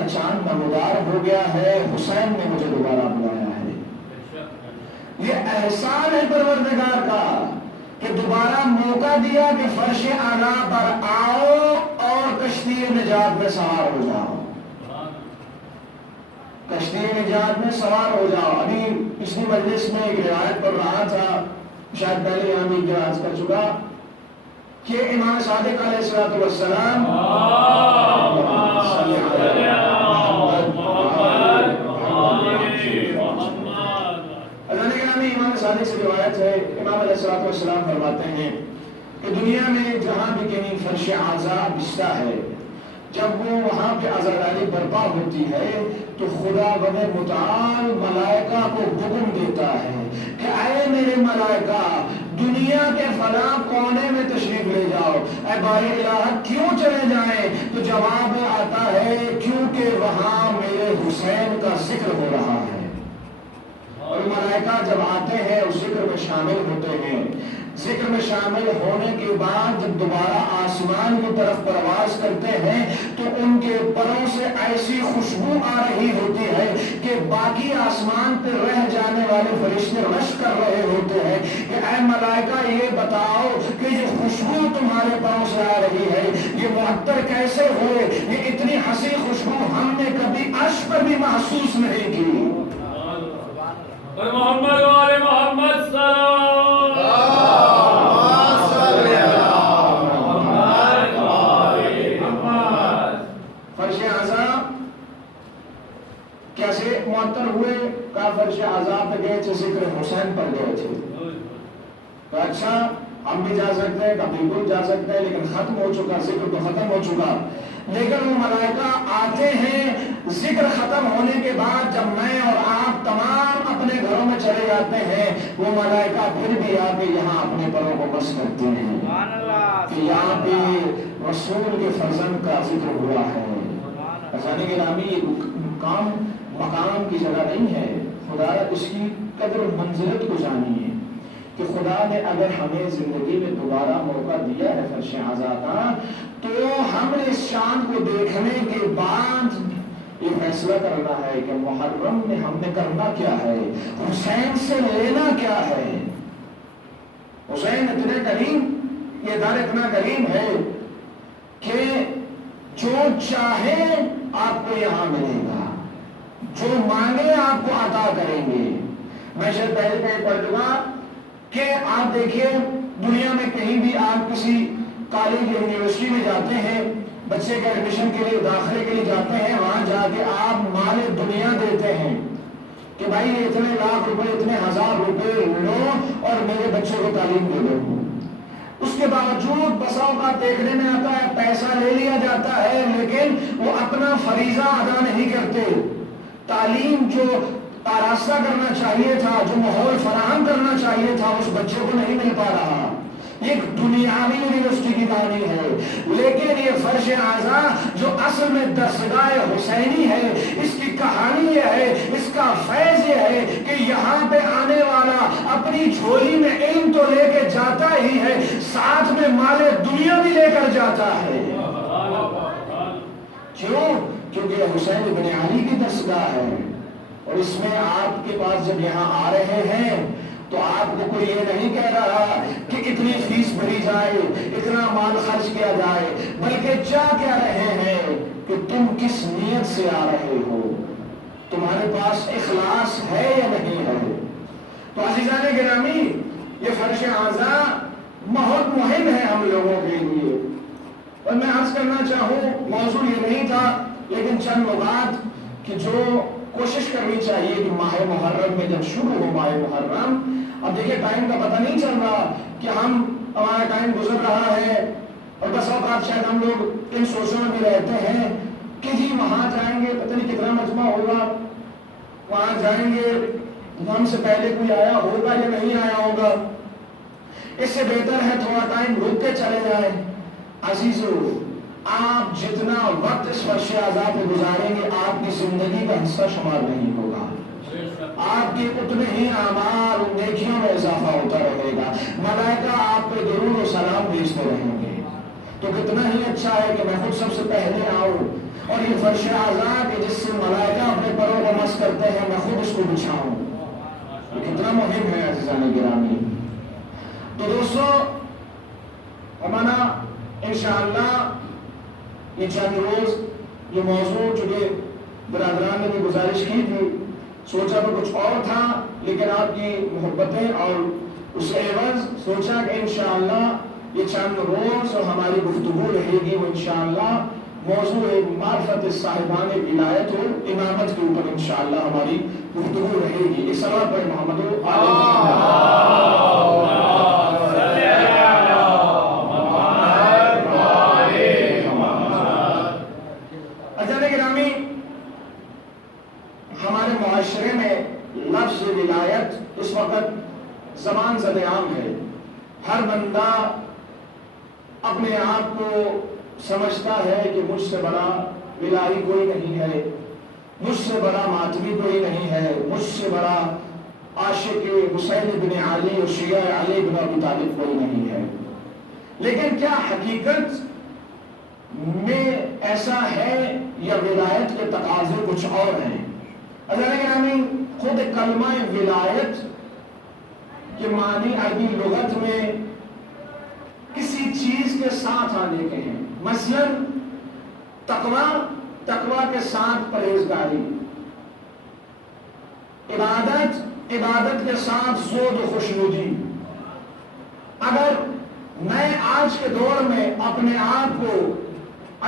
کا چاند نمودار ہو گیا ہے، حسین نے مجھے دوبارہ بلایا ہے۔ یہ احسان ہے پروردگار کا کہ دوبارہ موقع دیا کہ فرش اعلیٰ پر آؤ اور کشتی نجات میں سوار ہو جاؤ، کشتی نجات میں سوار ہو جاؤ۔ ابھی پچھلی مجلس میں ایک روایت پڑھ رہا تھا، شاید پہلے یہاں بھی عرض کر چکا کہ امام صادق علیہ السلام امام صادق سے روایت ہے، امام علیہ السلام فرماتے ہیں کہ دنیا میں جہاں بھی کہیں فرش اعضاء بچتا ہے، جب وہ وہاں پہ عزاداری برپا ہوتی ہے تو خدا بڑے متعال ملائکہ کو حکم دیتا ہے کہ اے میرے ملائکہ دنیا کے فلاں کونے میں تشریف لے جاؤ۔ اے باری الہ کیوں چلے جائیں؟ تو جواب آتا ہے کیونکہ وہاں میرے حسین کا ذکر ہو رہا ہے۔ اور ملائکہ جب آتے ہیں اس ذکر میں شامل ہوتے ہیں، ذکر میں شامل ہونے کے بعد جب دوبارہ آسمان کی طرف پرواز کرتے ہیں تو ان کے پروں سے ایسی خوشبو آ رہی ہوتی ہے کہ باقی آسمان پہ رہ جانے والے فرشتے رش کر رہے ہوتے ہیں کہ اے ملائکہ یہ بتاؤ کہ یہ خوشبو تمہارے پروں سے آ رہی ہے یہ معطر کیسے ہوئے؟ یہ اتنی حسین خوشبو ہم نے کبھی عرش پر بھی محسوس نہیں کی۔ محمد وآل محمد فرش اعضاء کیسے معطر ہوئے؟ کا فرش اعضاء پہ گئے تھے، ذکر حسین پر گئے تھے۔ اچھا ہم بھی جا سکتے ہیں، بالکل جا سکتے ہیں، لیکن ختم ہو چکا، ذکر تو ختم ہو چکا۔ لیکن وہ ملائکہ آتے ہیں ذکر ختم ہونے کے بعد، جب میں اور آپ تمام اپنے گھروں میں چلے جاتے ہیں، وہ ملائکہ پھر بھی آ کے یہاں اپنے پروں کو بس کرتے ہیں کہ یہاں پہ رسول کے فرزند کا ذکر ہوا ہے۔ خزانے گرامی یہ مقام کی جگہ نہیں ہے، خدا اس کی قدر و منزلت کو جانیے کہ خدا نے اگر ہمیں زندگی میں دوبارہ موقع دیا ہے فرش اعضاء کا، تو ہم نے اس چاند کو دیکھنے کے بعد یہ فیصلہ کرنا ہے کہ محرم میں ہم نے کرنا کیا ہے، حسین سے لینا کیا ہے۔ حسین اتنے کریم، یہ دار اتنا کریم ہے کہ جو چاہے آپ کو یہاں ملے گا، جو مانگے آپ کو عطا کریں گے۔ میں شاید پہلے کہیں پڑھ چکا کہ آپ دیکھیے دنیا میں کہیں بھی آپ کسی کالج یا یونیورسٹی میں جاتے ہیں، بچے کے ایڈمیشن کے لیے، داخلے کے لیے جاتے ہیں، وہاں جا کے آپ مال دنیا دیتے ہیں کہ بھائی یہ اتنے لاکھ روپے، اتنے ہزار روپے لو اور میرے بچے کو تعلیم دے دو۔ اس کے باوجود بسا اوقات دیکھنے میں آتا ہے پیسہ لے لیا جاتا ہے لیکن وہ اپنا فریضہ ادا نہیں کرتے۔ تعلیم جو آراستہ کرنا چاہیے تھا، جو ماحول فراہم کرنا چاہیے تھا، اس بچے کو نہیں مل پا رہا۔ ایک دنیاوی یونیورسٹی کی کہانی ہے، لیکن یہ فرش اعضاء جو اصل میں درسگاہ حسینی ہے، اس کی کہانی یہ ہے، اس کا فیض یہ ہے کہ یہاں پہ آنے والا اپنی جھولی میں علم تو لے کے جاتا ہی ہے، ساتھ میں مال دنیا بھی لے کر جاتا ہے۔ کیوں؟ کیونکہ حسین بن علی کی درسگاہ ہے، اور اس میں آپ کے پاس جب یہاں آ رہے ہیں تو آپ کو کوئی یہ نہیں کہہ رہا کہ اتنی فیس بھری جائے، اتنا مال خرچ کیا جائے، بلکہ چاہ کیا رہے ہیں کہ تم کس نیت سے آ رہے ہو، تمہارے پاس اخلاص ہے یا نہیں ہے۔ تو عزیزان گرامی، یہ فرش اعضاء بہت مہم ہے ہم لوگوں کے لیے، اور میں عرض کرنا چاہوں موضوع یہ نہیں تھا، لیکن چند نکات کہ جو کوشش کرنی چاہیے کہ ماہ محرم میں جب شروع ہو ماہ محرم، اب دیکھیں ٹائم کا پتہ نہیں چل رہا کہ ہمارا ٹائم گزر رہا ہے، اور بس اوقات شاید ہم لوگ ان سوچوں میں بھی رہتے ہیں کہ جی وہاں جائیں گے پتہ نہیں کتنا مجمع ہوگا، وہاں جائیں گے ہم سے پہلے کوئی آیا ہوگا یا نہیں آیا ہوگا، اس سے بہتر ہے تھوڑا ٹائم رک کے چلے جائیں۔ عزیزو، آپ جتنا وقت اس فرش اعضاء پہ گزاریں گے آپ کی زندگی کا حصہ شمار نہیں ہوگا، آپ کے اتنے ہی اعمال نیکیوں میں اضافہ ہوتا رہے گا، ملائکہ آپ پہ درود و سلام بھیجتے رہیں گے۔ تو کتنا ہی اچھا ہے کہ میں خود سب سے پہلے آؤں اور یہ فرش اعضاء کہ جس سے ملائکہ اپنے پروں کو مس کرتے ہیں میں خود اس کو بچھاؤں، یہ کتنا مہم ہے عزیزان گرامی۔ تو دوستو ہمارا انشاءاللہ یہ چند روز یہ موضوع چونکہ برادران نے بھی گزارش کی تھی، سوچا تو کچھ اور تھا لیکن آپ کی محبتیں اور اس عوض سوچا کہ انشاءاللہ یہ چند روز اور ہماری گفتگو رہے گی وہ انشاءاللہ موضوع معرفت صاحبان ولایت و امامت کے اوپر انشاءاللہ ہماری گفتگو رہے گی۔ اس سوال پر محمد ہمارے معاشرے میں لفظ ولایت اس وقت زبان زد عام ہے، ہر بندہ اپنے آپ کو سمجھتا ہے کہ مجھ سے بڑا ولای کوئی نہیں ہے، مجھ سے بڑا ماتمی کوئی نہیں ہے، مجھ سے بڑا عاشق حسین بن علی اور شیعہ علی بن ابی طالب کوئی نہیں ہے۔ لیکن کیا حقیقت میں ایسا ہے یا ولایت کے تقاضے کچھ اور ہیں؟ عزیزان گرامی خود کلمہ ولایت کے معنی عربی لغت میں کسی چیز کے ساتھ آنے کے ہیں، مثلا تقوی کے ساتھ پرہیزگاری، عبادت کے ساتھ زہد و خوشنودی۔ اگر میں آج کے دور میں اپنے آپ کو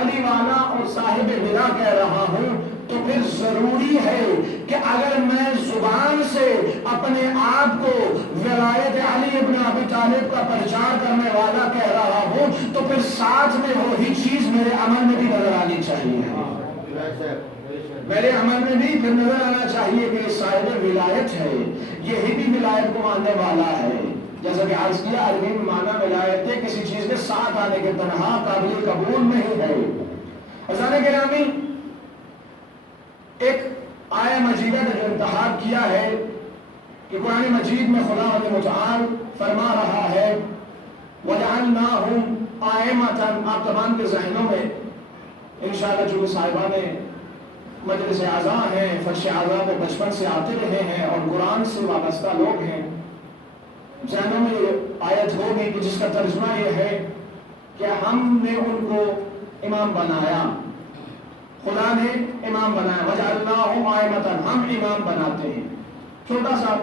علی والا اور صاحب ولا کہہ رہا ہوں تو پھر ضروری ہے کہ اگر میں زبان سے اپنے آپ کو ولایت علی ابن ابی طالب کا پرچار کرنے والا کہہ رہا ہوں تو پھر ساتھ میں وہی چیز میرے عمل میں بھی نظر آنی چاہیے، میرے عمل میں بھی پھر نظر آنا چاہیے کہ صاحب ولایت ہے، یہی بھی ولایت کو ماننے والا ہے۔ جیسا کہ عرض کیا عربی میں معنی ولایت ہے کسی چیز کے ساتھ آنے کے، تنہا قابل قبول نہیں ہے۔ عزیزان گرامی ایک آیہ مجیدہ نے جو انتخاب کیا ہے کہ قرآن مجید میں خدا متعال فرما رہا ہے وَجَعَلْنَاهُمْ آئِمَةً، آپ تمام کے ذہنوں میں انشاءاللہ چونکہ صاحبان مجلس اعضاء ہیں، فرش اعضاء کو بچپن سے آتے رہے ہیں اور قرآن سے وابستہ لوگ ہیں، ذہنوں میں یہ آیت ہوگی کہ جس کا ترجمہ یہ ہے کہ ہم نے ان کو امام بنایا، خدا نے امام بنایا، وَجَعَلْنَاهُمْ آئِمَةً، ہم امام بناتے ہیں۔ چھوٹا سا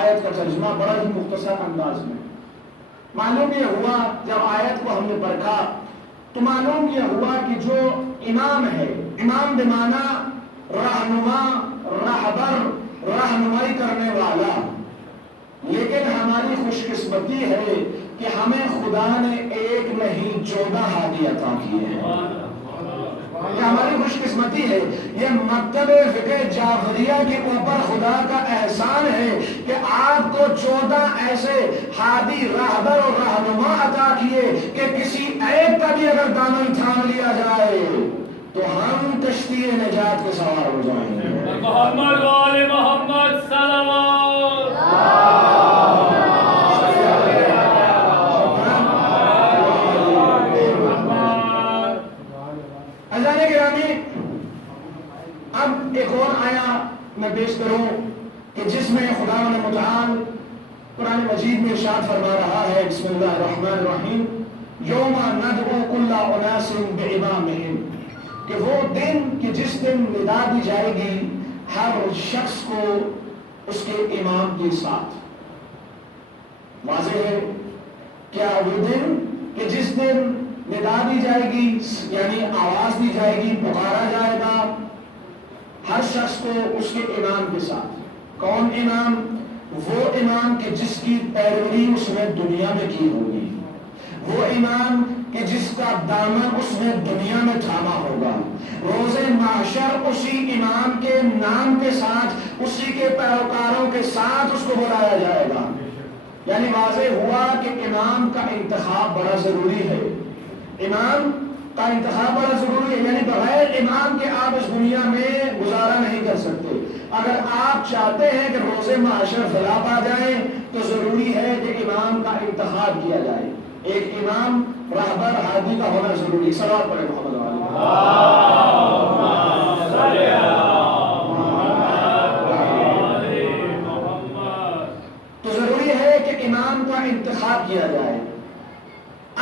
آیت کا ترجمہ بڑا ہی مختصر انداز میں معلوم یہ ہوا، جب آیت کو ہم نے پڑھا تو معلوم یہ ہوا کہ جو امام ہے، امام بمعنی رہنما، رہبر، رہنمائی کرنے والا، لیکن ہماری خوش قسمتی ہے کہ ہمیں خدا نے ایک نہیں 14 ہادی عطا کیے ہیں، یہ ہماری خوش قسمتی ہے، یہ مکتب فقہ جعفریہ کے اوپر خدا کا احسان ہے کہ آپ کو 14 ایسے ہادی، رہبر اور رہنما عطا کیے کہ کسی ایک کا بھی اگر دامن تھام لیا جائے تو ہم کشتی نجات کے سوار ہو جائیں گے۔ محمد وآل محمد صلوات۔ عزیزان گرامی اب ایک اور آیا میں پیش کروں کہ جس میں خدا متعال قرآن مجید میں ارشاد فرما رہا ہے، بسم اللہ الرحمن الرحیم، یوم ندعو کل اناس بامامہم، کہ وہ دن کہ جس دن ندا دی جائے گی ہر شخص کو اس کے امام کے ساتھ۔ واضح ہے کیا وہ دن کہ جس دن ندا دی جائے گی، یعنی آواز دی جائے گی، پکارا جائے گا ہر شخص کو اس کے امام کے ساتھ۔ کون امام؟ وہ امام کہ جس کی پیروی اس نے دنیا میں کی ہوگی، وہ امام کہ جس کا دامن اس نے دنیا میں تھاما ہوگا، روز محشر اسی امام کے نام کے ساتھ، اسی کے پیروکاروں کے ساتھ اس کو بلایا جائے گا۔ یعنی واضح ہوا کہ امام کا انتخاب بڑا ضروری ہے، امام کا انتخاب بڑا ضروری ہے، یعنی بغیر امام کے آپ اس دنیا میں گزارا نہیں کر سکتے۔ اگر آپ چاہتے ہیں کہ روز محشر فلاح پا جائیں تو ضروری ہے کہ امام کا انتخاب کیا جائے۔ ایک امام راہبر ہادی کا ہونا ضروری. صلوات پڑھیں محمد علیہ. تو ضروری ہے کہ امام کا انتخاب کیا جائے.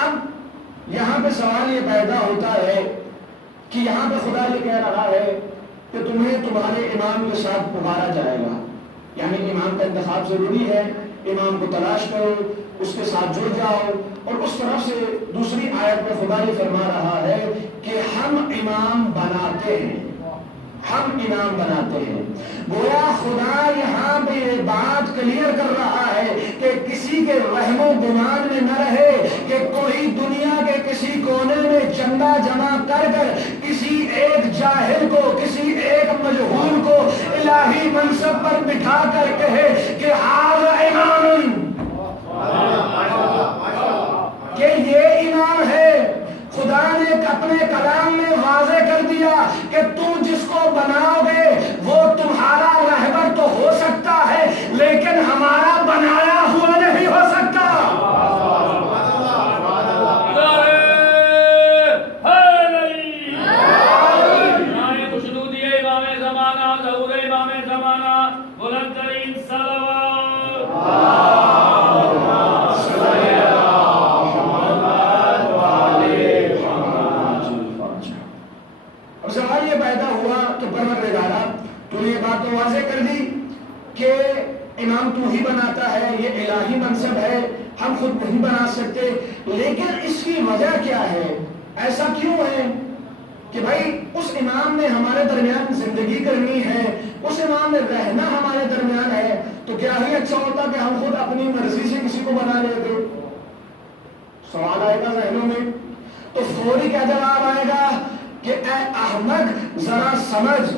اب یہاں پہ سوال یہ پیدا ہوتا ہے کہ یہاں پہ خدا یہ کہہ رہا ہے کہ تمہیں تمہارے امام کے ساتھ پکارا جائے گا، یعنی امام کا انتخاب ضروری ہے. امام کو تلاش کرو، اس کے ساتھ جڑ جاؤ. اور اس طرف سے دوسری آیت میں خدا یہ فرما رہا ہے کہ ہم امام بناتے ہیں، ہم امام بناتے ہیں. گویا خدا یہاں پہ یہ بات کلیئر کر رہا ہے کہ کسی کے وہم و گمان میں نہ رہے کہ کوئی دنیا کے کسی کونے میں چندہ جمع کر کر کسی ایک جاہل کو، کسی ایک مجہول کو الہی منصب پر بٹھا کر کہے کہ ہذا امام، کہ یہ امام ہے. خدا نے اپنے کلام میں واضح کر دیا کہ تم جس کو بناؤ گے وہ تمہارا رہبر تو ہو سکتا ہے لیکن ہمارا بنایا ہوا نہیں ہو سکتا. تو یہ بات تو واضح کر دی کہ امام تو ہی بناتا ہے، یہ الہی منصب ہے، ہم خود نہیں بنا سکتے. لیکن اس کی وجہ کیا ہے؟ ایسا کیوں ہے کہ بھائی اس امام نے ہمارے درمیان زندگی کرنی ہے، اس امام نے رہنا ہمارے درمیان ہے، تو کیا ہی اچھا ہوتا کہ ہم خود اپنی مرضی سے کسی کو بنا لیتے؟ سوال آئے گا ذہنوں میں. تو فوری کیا جواب آئے گا کہ اے احمد ذرا سمجھ،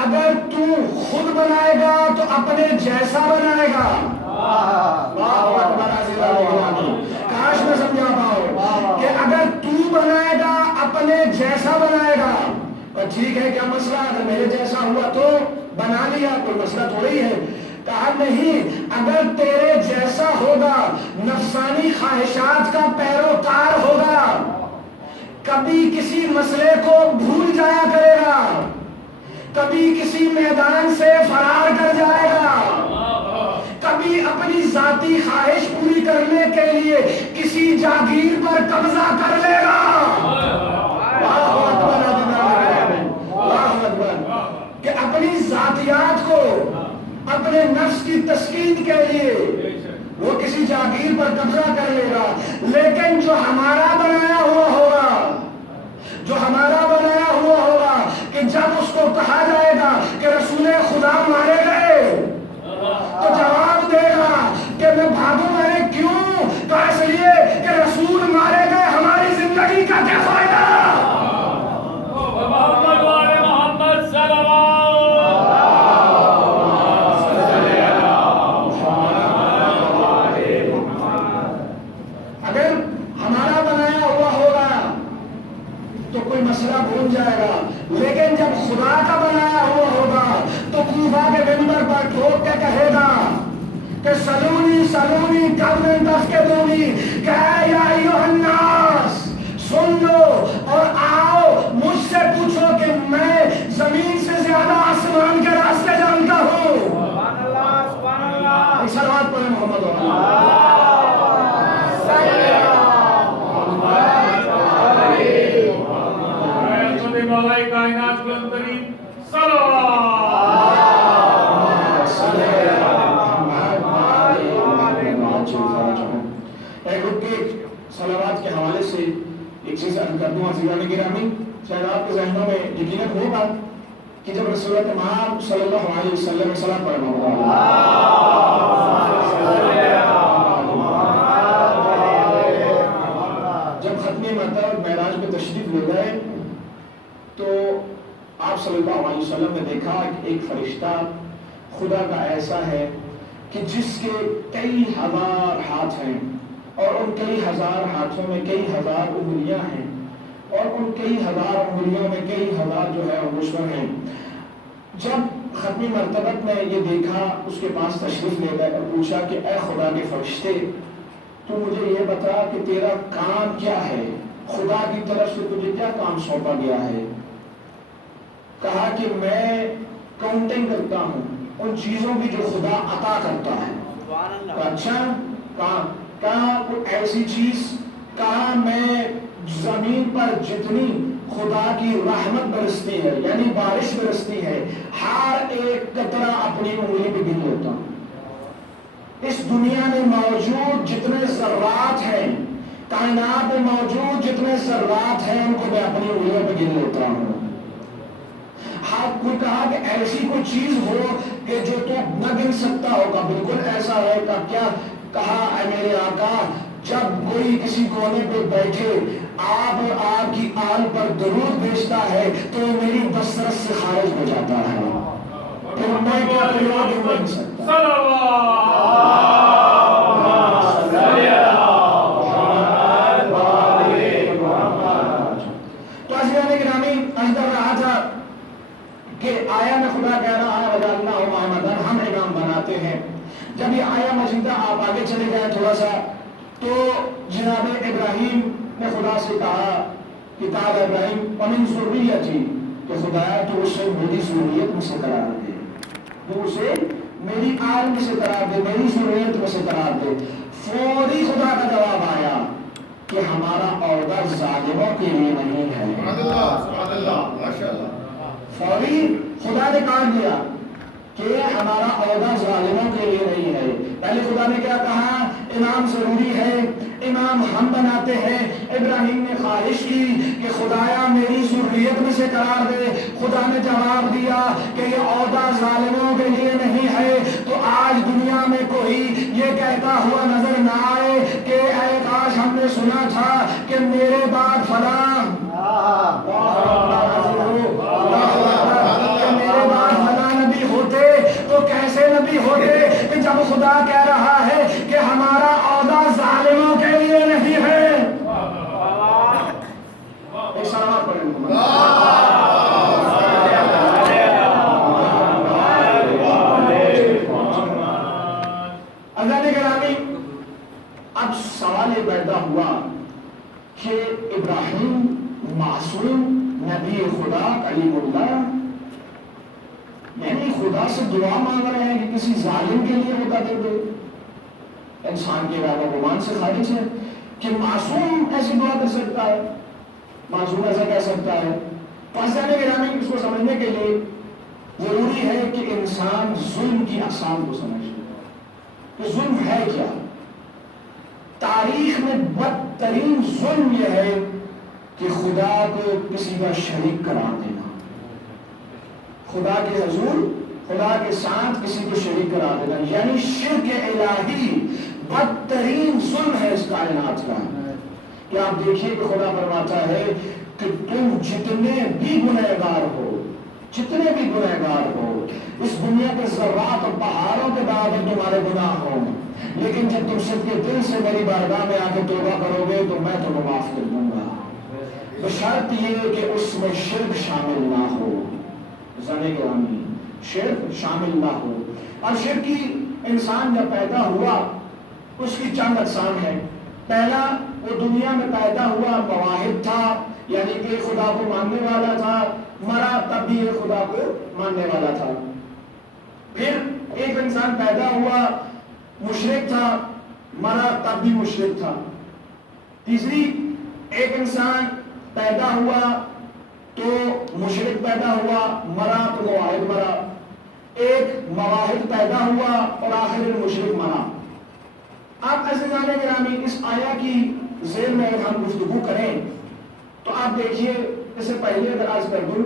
اگر تو خود بنائے گا تو اپنے جیسا بنائے گا. کاش میں سمجھا پاؤ کہ اگر تو بنائے گا اپنے جیسا بنائے گا. پر ٹھیک ہے، کیا مسئلہ؟ اگر میرے جیسا ہوا تو بنا لیا، کوئی مسئلہ تھوڑی ہے. کہا نہیں، اگر تیرے جیسا ہوگا، نفسانی خواہشات کا پیروکار ہوگا، کبھی کسی مسئلے کو بھول جایا کرے گا، کبھی کسی میدان سے فرار کر جائے گا، کبھی اپنی ذاتی خواہش پوری کرنے کے لیے کسی جاگیر پر قبضہ کر لے گا. کہ اپنی ذاتیات کو، اپنے نفس کی تسکین کے لیے وہ کسی جاگیر پر قبضہ کر لے گا. لیکن جو ہمارا بنایا ہوا ہوگا، جو ہمارا بنایا ہوا ہوگا، کہ جب اس کو کہا جائے گا کہ رسول خدا مارے گئے تو جواب دے گا کہ میں بھاگوں. میں نے کیوں؟ تو اس لیے کہ رسول مارے گئے، ہماری زندگی کا کیا فائدہ؟ اگر ہمارا بنایا ہوا ہوگا تو کوئی مسئلہ بھول جائے گا، لیکن جب خدا کا بنایا ہوا ہوگا تو کوفہ کے منبر پر ٹھوک کے کہے گا کہ سلونی سلونی قبل تفقدونی، کہ یا ایھا الناس سن لو اور آؤ مجھ سے پوچھو کہ میں زمین سے زیادہ آسمان کے راستے جانتا ہوں. سبحان اللہ، سبحان اللہ. صلوات پڑھیں محمد مولا کائنات بلند ترین صلوات کے حوالے سے ایک چیز عرض کر دوں عزیزان گرامی. شاید آپ کے ذہنوں میں یقیناً ہوگا کہ جب رسول تمام صلی اللہ علیہ وسلم صلاۃ پڑھنا ہوگا، جب ختم مطلب معراج میں تشریف لے گئے تو آپ صلی اللہ علیہ وسلم نے دیکھا کہ ایک فرشتہ خدا کا ایسا ہے کہ جس کے کئی ہزار ہاتھ ہیں، اور ان کئی ہزار ہاتھوں میں کئی ہزار انگلیاں ہیں، اور ان کئی ہزار انگلیوں میں کئی ہزار جو ہے انگشتر ہیں. جب ختمی مرتبت نے یہ دیکھا، اس کے پاس تشریف لے گئے اور پوچھا کہ اے خدا کے فرشتے، تو مجھے یہ بتا کہ تیرا کام کیا ہے، خدا کی طرف سے تجھے کیا کام سونپا گیا ہے؟ کہا کہ میں کاؤنٹنگ کرتا ہوں ان چیزوں کی جو خدا عطا کرتا ہے۔ تو اچھا کہا کوئی ایسی چیز، کہا میں زمین پر جتنی خدا کی رحمت برستی ہے یعنی بارش برستی ہے، ہر ایک قطرہ اپنی انگلی پہ گن لیتا ہوں۔ اس دنیا میں موجود جتنے ذرات ہیں، کائنات میں موجود جتنے ذرات ہیں، ان کو میں اپنی انگلیوں پہ گن لیتا ہوں۔ ہاں کوئی کہا کہ ایسی کوئی چیز ہو کہ جو تو نہ گن سکتا ہوگا، بالکل ایسا ہے کیا؟ کہا اے میرے آقا، جب کوئی کسی کونے پہ بیٹھے آپ اور آپ کی آل پر درود بھیجتا ہے تو میری بصرت سے خارج ہو جاتا ہے، پھر میں کیا نہیں بن سکتا۔ تو عزیزان گرامی، اندر رہا تھا کہ آیا میں خدا کہہ رہا ہے وجعلنا محمدن، ہم امام بناتے ہیں۔ جب یہ آیا مجیدہ آپ آگے چلے گئے تھوڑا سا، تو جناب ابراہیم نے خدا سے کہا کہ قال ابراہیم ومن ذریتی، کہ خدایا تو اسے میری ذریت میں سے قرار دے، تو اسے میری آل میں سے قرار دے، میری ذریت میں سے قرار دے۔ فوری خدا کا جواب آیا کہ ہمارا عہدہ ظالموں کے لیے نہیں ہے۔ سبحان اللہ، ماشاءاللہ۔ فوری خدا نے کہا دیا کہ ہمارا عہدہ ظالموں کے لیے نہیں ہے۔ پہلے خدا نے کیا کہا؟ امام ضروری ہے، امام ہم بناتے ہیں۔ ابراہیم نے خواہش کی کہ خدایا میری ذریت میں سے قرار دے۔ خدا نے جواب دیا کہ یہ عہدہ ظالموں کے لیے نہیں ہے۔ تو آج دنیا میں کوئی یہ کہتا ہوا نظر نہ آئے کہ اے کاش ہم نے سنا تھا کہ میرے بعد فلاں تو کیسے نبی ہوتے کہ جب خدا کہہ رہا ہے کہ ہمارا عہدہ ظالموں کے لیے نہیں ہے۔ ایک سلام پڑھیں۔ عزیزان گرامی، اب سوال یہ پیدا ہوا کہ ابراہیم معصوم نبی خدا کلیم اللہ، یعنی خدا سے دعا مانگ رہے ہیں کہ کسی ظالم کے لیے ہوتا دے دے، انسان کے رائے گمان سے خارج ہے کہ معصوم ایسی دعا کر سکتا ہے، معصوم ایسا کہہ سکتا ہے۔ پاسدار گرامی، اس کو سمجھنے کے لیے ضروری ہے کہ انسان ظلم کی اقسام کو سمجھے کہ ظلم ہے کیا۔ تاریخ میں بدترین ظلم یہ ہے کہ خدا کو کسی کا شریک قرار دینا، خدا کے حضور، خدا کے ساتھ کسی کو شریک قرار دینا، یعنی شرک الہی بدترین ظلم ہے اس کائنات کا۔ کہ آپ دیکھیے کہ خدا فرماتا ہے کہ تم جتنے بھی گنہگار ہو، جتنے بھی گنہگار ہو، اس دنیا کے ذرات اور پہاڑوں کے برابر تمہارے گناہ ہوں، لیکن جب تم صدق دل سے میری بارگاہ میں آ کے توبہ کرو گے تو میں تمہیں معاف کر دوں گا، بشرط یہ کہ اس میں شرک شامل نہ ہو۔ زنے گرامی، شرک شامل نہ ہو۔ اور شرک کی انسان جب پیدا ہوا اس کی چند اقسام ہیں۔ پہلا، وہ دنیا میں پیدا ہوا مواحد تھا، یعنی کہ خدا کو ماننے والا تھا، مرا تب بھی یہ خدا کو ماننے والا تھا۔ پھر ایک انسان پیدا ہوا مشرک تھا، مرا تب بھی مشرک تھا۔ تیسری، ایک انسان پیدا ہوا تو مشرک پیدا ہوا، مرا تو مواحد مرا۔ ایک مواحد پیدا ہوا اور آخر میں مشرک مرا۔ آپ عزیزان گرامی، اس آیا کی ذیل میں اگر ہم گفتگو کریں تو آپ دیکھیے، اس سے پہلے اگر عرض کر دوں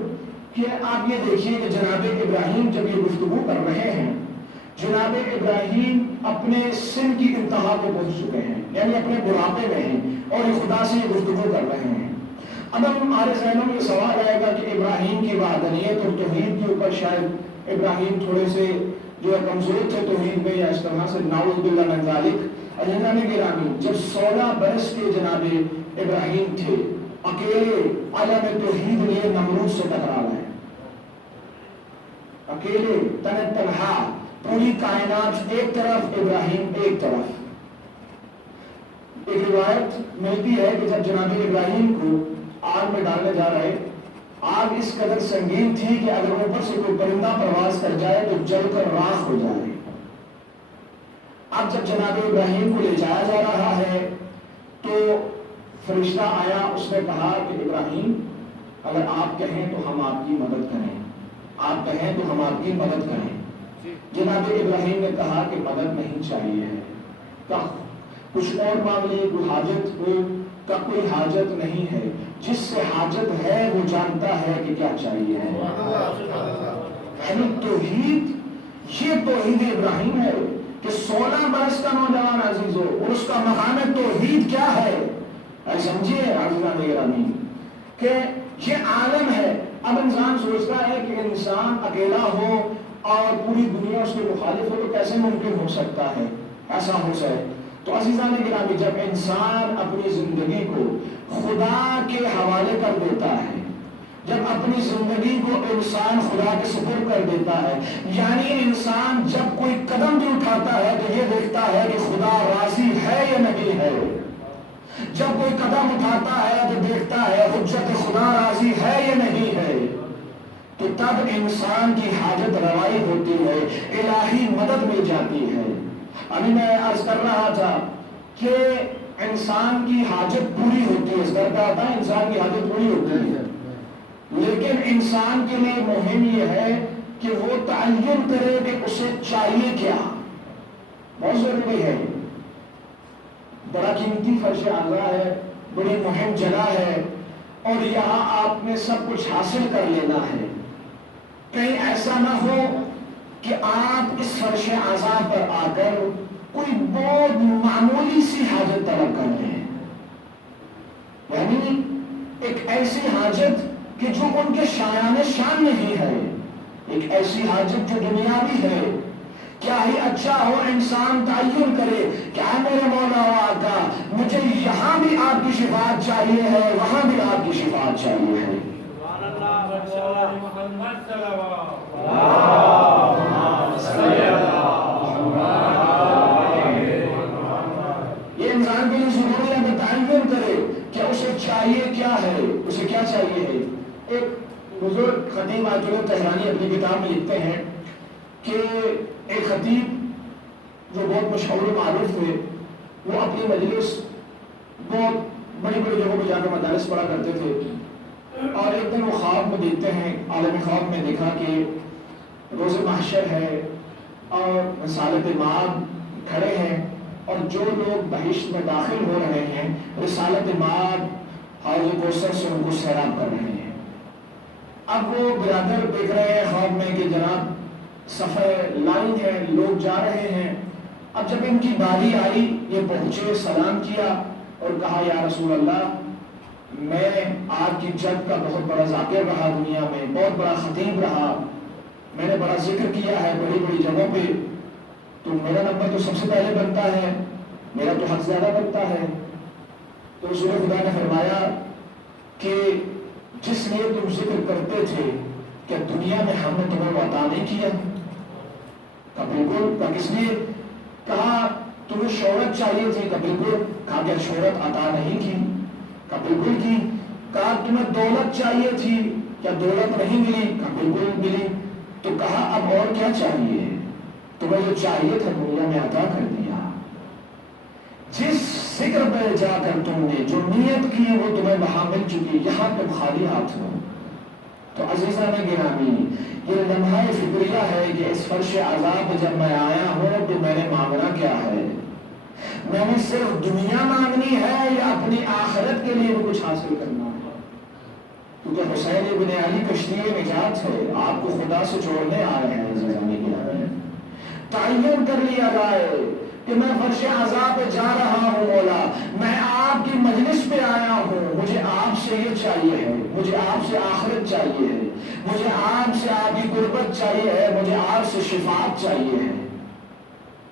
کہ آپ یہ دیکھیے کہ جناب ابراہیم جب یہ گفتگو کر رہے ہیں، جناب ابراہیم اپنے سن کی انتہا کو پہنچ چکے ہیں، یعنی اپنے بڑھاپے میں ہیں اور یہ خدا سے یہ گفتگو کر رہے ہیں۔ اب ہمارے ذہنوں میں یہ سوال آئے گا کہ ابراہیم کی وحدانیت اور توحید کے اوپر شاید ابراہیم تھوڑے سے جو ہے کمزور تھے توحید میں، یا اس طرح سے نعوذ باللہ من ذالک۔ عزیزان گرامی، جب 16 برس کے جناب ابراہیم تھے، اکیلے عالم توحید لیے نمرود سے ٹکرا رہے ہیں، اکیلے تنہا، پوری کائنات ایک طرف، ابراہیم ایک طرف۔ ایک روایت ملتی ہے کہ جب جناب ابراہیم کو آگ میں ڈالنے جا رہے، آگ اس قدر سنگین تھی کہ اگر اوپر سے کوئی پرندہ پرواز کر جائے تو جل کر راکھ ہو جائے۔ اب جب جناب ابراہیم کو لے جایا جا رہا ہے تو فرشتہ آیا، اس نے کہا کہ ابراہیم اگر آپ کہیں تو ہم آپ کی مدد کریں، آپ کہیں تو ہم آپ کی مدد کریں۔ جناب ابراہیم نے کہا کہ مدد نہیں چاہیے ہے، کچھ اور معاملے کوئی حاجت ہو کا کوئی حاجت نہیں ہے، جس سے حاجت ہے وہ جانتا ہے کہ کیا چاہیے ہے۔ یعنی توحید، یہ توحید ابراہیم ہے کہ 16 برس کا نوجوان عزیز ہو اور اس کا مقام توحید کیا ہے، سمجھیے عزیزان گرامی کہ یہ عالم ہے۔ اب انسان سوچتا ہے کہ انسان اکیلا ہو اور پوری دنیا اس کے مخالف ہو تو کیسے ممکن ہو سکتا ہے ایسا ہو جائے؟ تو عزیزان گرامی جب انسان اپنی زندگی کو خدا کے حوالے کر دیتا ہے، جب اپنی زندگی کو انسان خدا کے سپرد کر دیتا ہے، یعنی انسان جب کوئی قدم بھی اٹھاتا ہے تو یہ دیکھتا ہے کہ خدا راضی ہے یا نہیں ہے، جب کوئی قدم اٹھاتا ہے تو دیکھتا ہے حجت خدا راضی ہے یا نہیں ہے، تو تب انسان کی حاجت روائی ہوتی ہے، الہی مدد مل جاتی ہے۔ ابھی میں عرض کر رہا تھا کہ انسان کی حاجت پوری ہوتی ہے، اس طرح کا آتا ہے انسان کی حاجت پوری ہوتی ہے، لیکن انسان کے لیے مہم یہ ہے کہ وہ تعین کرے کہ اسے چاہیے کیا، بہت ضروری ہے۔ بڑا قیمتی فرش اعلیٰ ہے، بڑی مہم جگہ ہے اور یہاں آپ نے سب کچھ حاصل کر لینا ہے۔ کہیں ایسا نہ ہو کہ آپ اس فرش اعلیٰ پر آ کر کوئی بہت معمولی سی حاجت طلب کر رہے ہیں، یعنی ایک ایسی حاجت کہ جو ان کے شایان شان نہیں ہے، ایک ایسی حاجت جو دنیاوی ہے۔ کیا ہی اچھا ہو انسان تعین کرے کہ اے میرے مولا و آقا مجھے یہاں بھی آپ کی شفاعت چاہیے ہے، وہاں بھی آپ کی شفاعت چاہیے ہے۔ یہ انسان کے لیے ضروری ہے کہ تعین کرے کہ اسے چاہیے کیا ہے، اسے کیا چاہیے ہے۔ ایک بزرگ خطیب آیت اللہ تہرانی اپنی کتاب میں لکھتے ہیں کہ ایک خطیب جو بہت مشہور و معروف تھے، وہ اپنی مجلس بہت بڑی بڑی جگہوں پہ جا کے مدارس پڑھا کرتے تھے، اور ایک دن وہ خواب میں دیکھتے ہیں، عالم خواب میں دیکھا کہ روز محشر ہے اور رسالت مآب کھڑے ہیں اور جو لوگ بہشت میں داخل ہو رہے ہیں رسالت مآب حوض کوثر سے ان کو سیراب کر رہے ہیں۔ اب وہ برادر دیکھ رہے ہیں خواب میں کہ جناب سفر لائن ہے، لوگ جا رہے ہیں۔ اب جب ان کی باری آئی، یہ پہنچے، سلام کیا اور کہا یا رسول اللہ میں آپ کی جد کا بہت بڑا ذاکر رہا، دنیا میں بہت بڑا خطیب رہا، میں نے بڑا ذکر کیا ہے بڑی بڑی جگہوں پہ، تو میرا نمبر تو سب سے پہلے بنتا ہے، میرا تو حق زیادہ بنتا ہے۔ تو رسول خدا نے فرمایا کہ جس لیے تم ذکر کرتے تھے کہ دنیا میں ہم نے تمہیں عطا نہیں کیا؟ کہا بالکل۔ کہا کس لیے؟ کہا تمہیں شہرت چاہیے تھی؟ کہا بالکل۔ کہا کہ شہرت عطا نہیں کی؟ کہا بالکل کی۔ کہا تمہیں دولت چاہیے تھی، کیا دولت نہیں ملی؟ کہا بالکل ملی۔ تو کہا اب اور کیا چاہیے؟ تمہیں جو چاہیے تھا دنیا میں عطا کر دیا۔ جس ذکر پہ جا کر تم نے جو نیت کی وہ تمہیں وہاں مل چکی، یہاں تم خالی ہاتھ ہو۔ تو عزیزان گرامی یہ لمحہ فکریہ ہے کہ اس فرش عذاب جب میں آیا ہوں تو میں نے مانگنا کیا ہے؟ میں نے صرف دنیا مانگنی ہے یا اپنی آخرت کے لیے بھی کچھ حاصل کرنا ہے؟ کیونکہ حسین ابن علی کشتی نجات ہے، آپ کو خدا سے جوڑنے آ رہے ہیں۔ عزیزان گرامی تعین کر لیا جائے کہ میں فرش عذاب پہ جا رہا ہوں، مولا میں آپ کی مجلس پہ آیا ہوں، مجھے آپ سے یہ چاہیے ہے، مجھے آپ سے آخرت چاہیے ہے، مجھے آپ سے آپ کی قربت چاہیے ہے، مجھے آپ سے شفاعت چاہیے ہے۔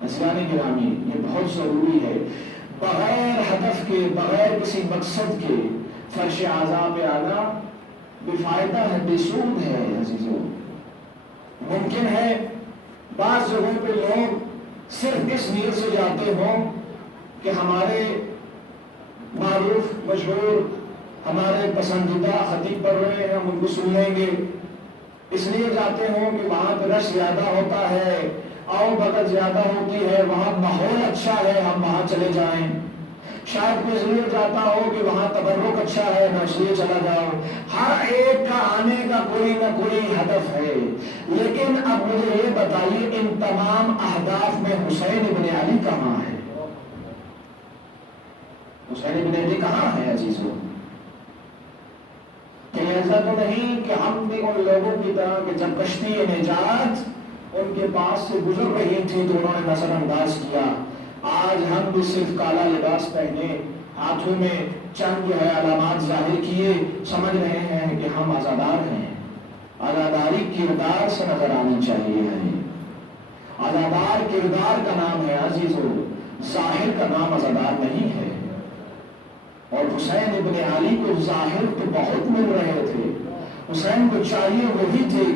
عزیزان گرامی یہ بہت ضروری ہے، بغیر ہدف کے بغیر کسی مقصد کے فرش عذاب پہ آنا بے فائدہ ہے، بے سود ہے۔ عزیزوں ممکن ہے بعض جگہوں پہ لوگ صرف اس نیت سے جاتے ہوں کہ ہمارے معروف مشہور ہمارے پسندیدہ خطیب پڑھ رہے ہیں، ہم ان کو سن لیں گے، اس لیے جاتے ہوں کہ وہاں پہ رش زیادہ ہوتا ہے، آؤ بھگت زیادہ ہوتی ہے، وہاں ماحول اچھا ہے، ہم وہاں چلے جائیں۔ شاید کوئی اس لیے جاتا ہو کہ وہاں تبرک اچھا ہے، میں اس لیے چلا جاؤں۔ ہر ایک کا آنے کا کوئی نہ کوئی ہدف ہے، لیکن اب مجھے یہ بتائیے ان تمام اہداف میں حسین ابن علی کہاں ہے؟ حسین ابن علی کہاں ہے عزیزوں؟ کہ ایسا تو نہیں کہ ہم بھی ان لوگوں کی طرح کہ جب کشتی نجات ان کے پاس سے گزر رہی تھی تو انہوں نے نظر انداز کیا۔ آج ہم بھی صرف کالا لباس پہنے، ہاتھوں میں چند جو ہے علامات ظاہر کیے، سمجھ رہے ہیں کہ ہم آزادار ہیں۔ آزاداری کردار سے نظر آنی چاہیے ہے۔ آزادار کردار کا نام ہے عزیزو، ظاہر کا نام آزادار نہیں ہے۔ اور حسین ابن علی کو ظاہر تو بہت مل رہے تھے، حسین کو چاہیے وہی تھے۔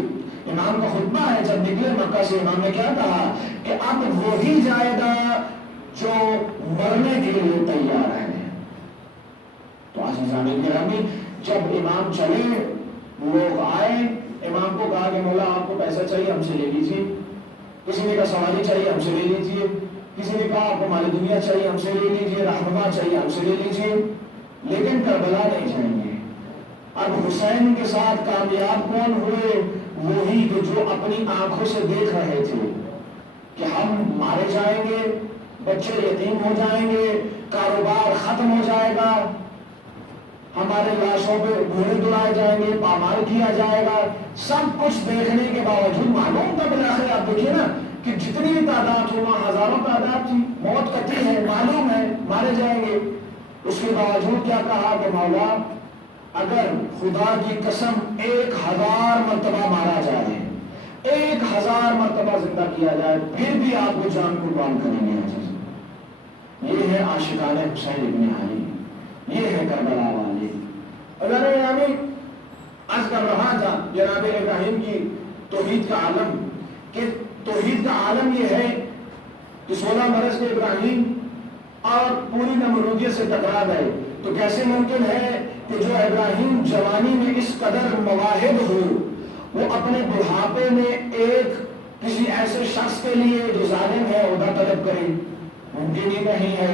امام کا خطبہ ہے، جب نکلے مکہ سے امام نے کیا کہا کہ اب وہی جائے گا جو مرنے کے لیے تیار ہے۔ تو عزیزان گرامی جب امام چلے، لوگ آئے، امام کو کہا کہ مولا آپ کو پیسہ چاہیے ہم سے لے لیجیے، کسی نے کہا سواری چاہیے ہم سے لے لیجیے، کسی نے کہا آپ کو مال دنیا چاہیے ہم سے لے لیجیے، رہنما چاہیے ہم سے لے لیجیے، لیکن کربلا نہیں جائیں گے۔ اب حسین کے ساتھ کامیاب کون ہوئے؟ وہی جو اپنی آنکھوں سے دیکھ رہے تھے کہ ہم مارے جائیں گے، بچے یتیم ہو جائیں گے، کاروبار ختم ہو جائے گا، ہمارے لاشوں پہ گھوڑے دوڑائے جائیں گے، پامال کیا جائے گا، سب کچھ دیکھنے کے باوجود معلوم تھا بالآخر آپ دیکھیے نا کہ جتنی بھی تعداد ہو وہاں ہزاروں تعداد تھی، موت قطعی ہے، معلوم ہے مارے جائیں گے۔ اس کے باوجود کیا کہا کہ مولا اگر خدا کی قسم 1000 مرتبہ مارا جائے، 1000 مرتبہ زندہ کیا جائے، پھر بھی آپ کو جان قربان کریں گے۔ یہ ہے عاشقان حسین ابن علی، یہ ہے کربلا والے۔ اگر یعنی عرض کر رہا تھا جناب ابراہیم کی توحید کا عالم، کہ توحید کا عالم یہ ہے کہ 16 برس کے ابراہیم اور پوری نمرودیت سے ٹکرا گئے، تو کیسے ممکن ہے کہ جو ابراہیم جوانی میں اس قدر مواہب ہو، وہ اپنے بڑھاپے میں ایک کسی ایسے شخص کے لیے جو ظالم ہے عہدہ طلب کرے؟ ممکن ہی نہیں ہے۔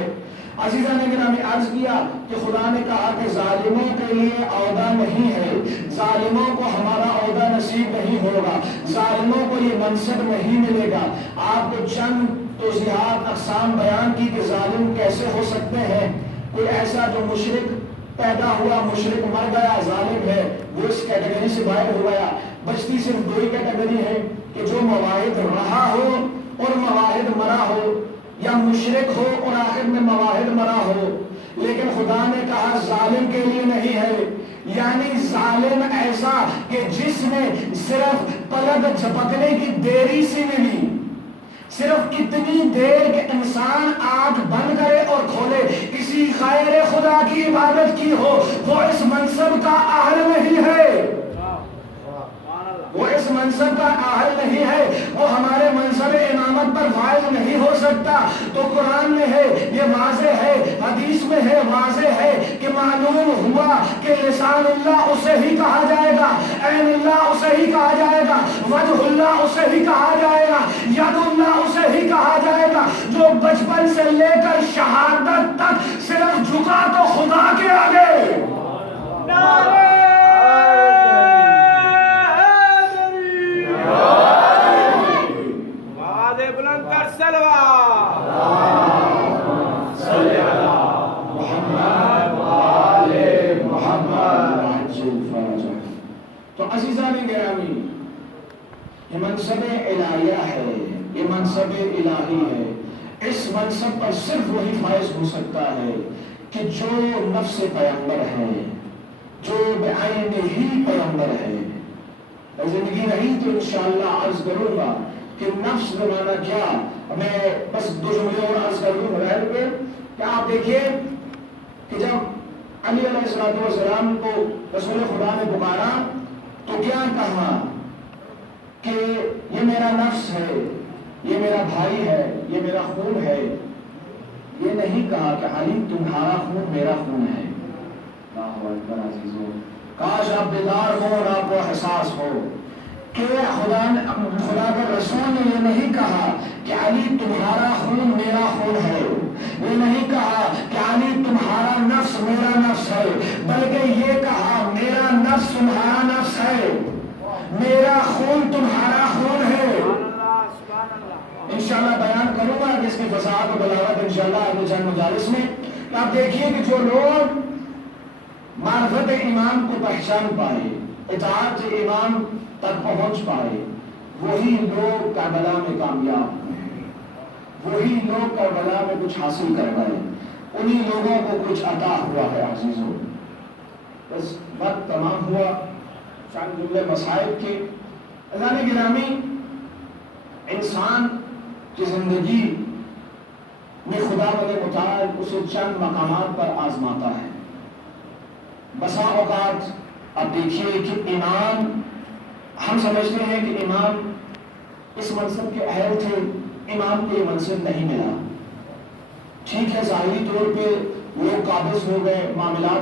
عزیزان گرامی عرض کیا کہ خدا نے کہا کہ ظالموں کے لیے عہدہ نہیں ہے، ظالموں کو ہمارا عہدہ نصیب نہیں ہوگا، ظالموں کو یہ منصب نہیں ملے گا۔ آپ کو چند توضیحات اقسام بیان کی کہ ظالم کیسے ہو سکتے ہیں۔ کوئی ایسا جو مشرک پیدا ہوا، مشرک مر گیا، ظالم ہے، وہ اس کیٹیگری سے باہر ہو گیا۔ بچتی صرف 2 ہی کیٹیگری ہے کہ جو مواہد رہا ہو اور مواہد مرا ہو، یا مشرک ہو اور آخر میں مواہد مرا ہو۔ لیکن خدا نے کہا ظالم کے لیے نہیں ہے، یعنی ظالم ایسا کہ جس نے صرف پلک جھپکنے کی دیری سے ملی، صرف اتنی دیر کہ انسان آنکھ بند کرے اور کھولے، کسی غیر خدا کی عبادت کی ہو، وہ اس منصب کا اہل نہیں ہے، وہ اس منصب کا اہل نہیں ہے، وہ ہمارے منصب امامت پر فائز نہیں ہو سکتا۔ تو قرآن میں ہے، یہ واضح ہے، حدیث میں ہے، واضح ہے کہ معلوم ہوا کہ لسان اللہ اسے ہی کہا جائے گا، عین اللہ اسے ہی کہا جائے گا، وجہ اللہ اسے ہی کہا جائے گا، ید اللہ اسے ہی کہا جائے گا، جو بچپن سے لے کر شہادت تک صرف جھکا تو خدا کے آگے۔ تو عزیزان گرامی، یہ منصب الہیہ ہے، یہ منصب الہی ہے۔ اس منصب پر صرف وہی فائز ہو سکتا ہے کہ جو نفس پیغمبر ہے، جو بعین ہی پیغمبر ہے۔ زندگی نہیں تو انشاءاللہ عرض کروں گا کہ نفس زمانہ کیا، میں بس 2 جملے اور عرض کر دوں غیر پہ کہ آپ دیکھیے کہ جب علی علیہ السلام کو رسول خدا نے پکارا تو کیا کہا کہ یہ میرا نفس ہے، یہ میرا بھائی ہے، یہ میرا خون ہے، یہ نہیں کہا کہ علی تمہارا خون میرا خون ہے. اللہ اکبر عزیزو، کاش آپ بیدار ہو اور آپ کو احساس ہو کہ خدا کے رسول نے یہ نہیں کہا کہ علی تمہارا خون میرا خون ہے، یہ نہیں کہا کہ علی تمہارا نفس میرا نفس ہے، بلکہ یہ کہا میرا نفس تمہارا نفس ہے، میرا خون تمہارا خون ہے. انشاءاللہ بیان کروں گا کہ اس کی وضاحت و بلاغت انشاءاللہ اپنے چند مجالس میں. آپ دیکھیے کہ جو لوگ معرفت امام کو پہچان پائے، اطاعت امام تک پہنچ پائے، وہی لوگ کربلا میں کامیاب ہوئے، وہی لوگ کربلا میں کچھ حاصل کر گئے، انہی لوگوں کو کچھ عطا ہوا ہے عزیزوں. بس وقت تمام ہوا، چند جملے مصائب کے. اللہ نے گرامی انسان کی زندگی میں خدا متعال اسے چند مقامات پر آزماتا ہے. بسا اوقات اب دیکھیے کہ امام، ہم سمجھتے ہیں کہ امام اس منصب کے اہل تھے، امام کو یہ منصب نہیں ملا. ٹھیک ہے ظاہری طور پہ لوگ قابض ہو گئے، معاملات